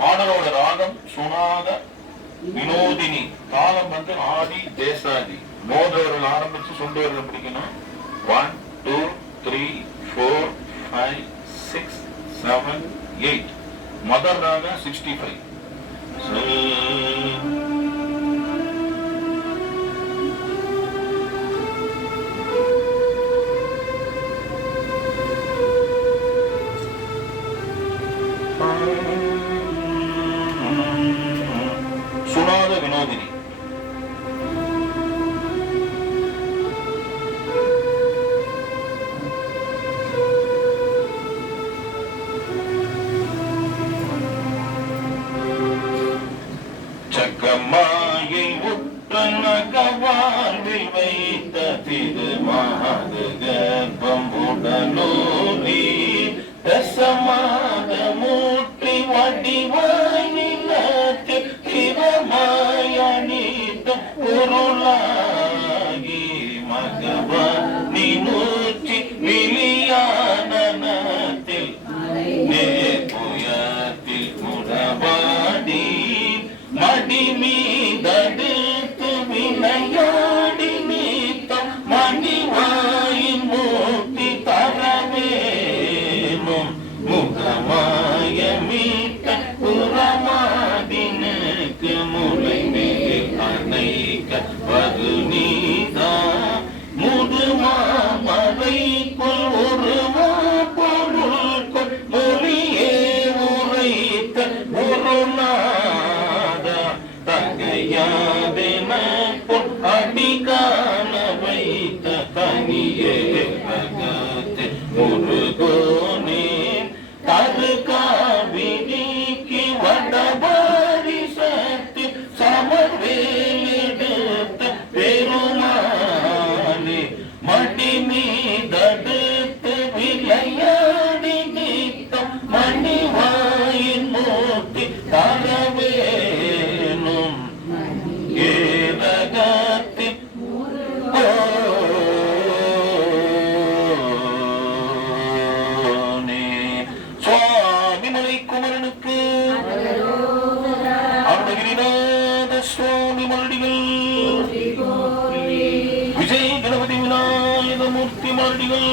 பாடலோட ராகம் சுனாத வினோதினி, தாளம் வந்து ஆதி தேசாதி. மோதவர்கள் ஆரம்பிச்சு சுண்டவர்கள் பிடிக்கணும். 1 2 3 4 5 6 7 8. மதர் ராகம் 65. சுனாத வினோதினி. சக்கமாயை உற்றனகவாழ்வில் வைத்த திருமாது கர்ப்பம் உடலோதி ரசமாக மூற்றி வடிவாய் நிலத்தில் திறமாயணித்த பொருளாகி மகவானி நூற்றி விழியானத்தில் நேர்புயத்தில் உறவாடி மடி மீதடுத்து விளையாடி நீத்தம் மணிவாயின் மூர்த்தி தரவேனும் முகமாய மீட்ட புறமாதினுக்கு முளை மேல் அணைக்க பகுநீதா முதுமா மறைக்குள் ஒருமா பொருள்குள் மொழியே உரைத்த குருநாத தகையாதென பொன் அடிகான வைத்த தனியே அகத்து முருகோனே தருகாவினிக்கு வடபாரிசத்து சமர்வேலெடுத்த பெருமானே மடி மீதடுத்து விளையாடி நீத்தம் மணிவாயின் மூர்த்தி தரவேனும் ஏரகத்தி சுவாமி மலை குமரனுக்கு அருணகிரிநாத சுவாமி மலடிகள், விஜய் கணபதி விநாயக மூர்த்தி மலடிகள்.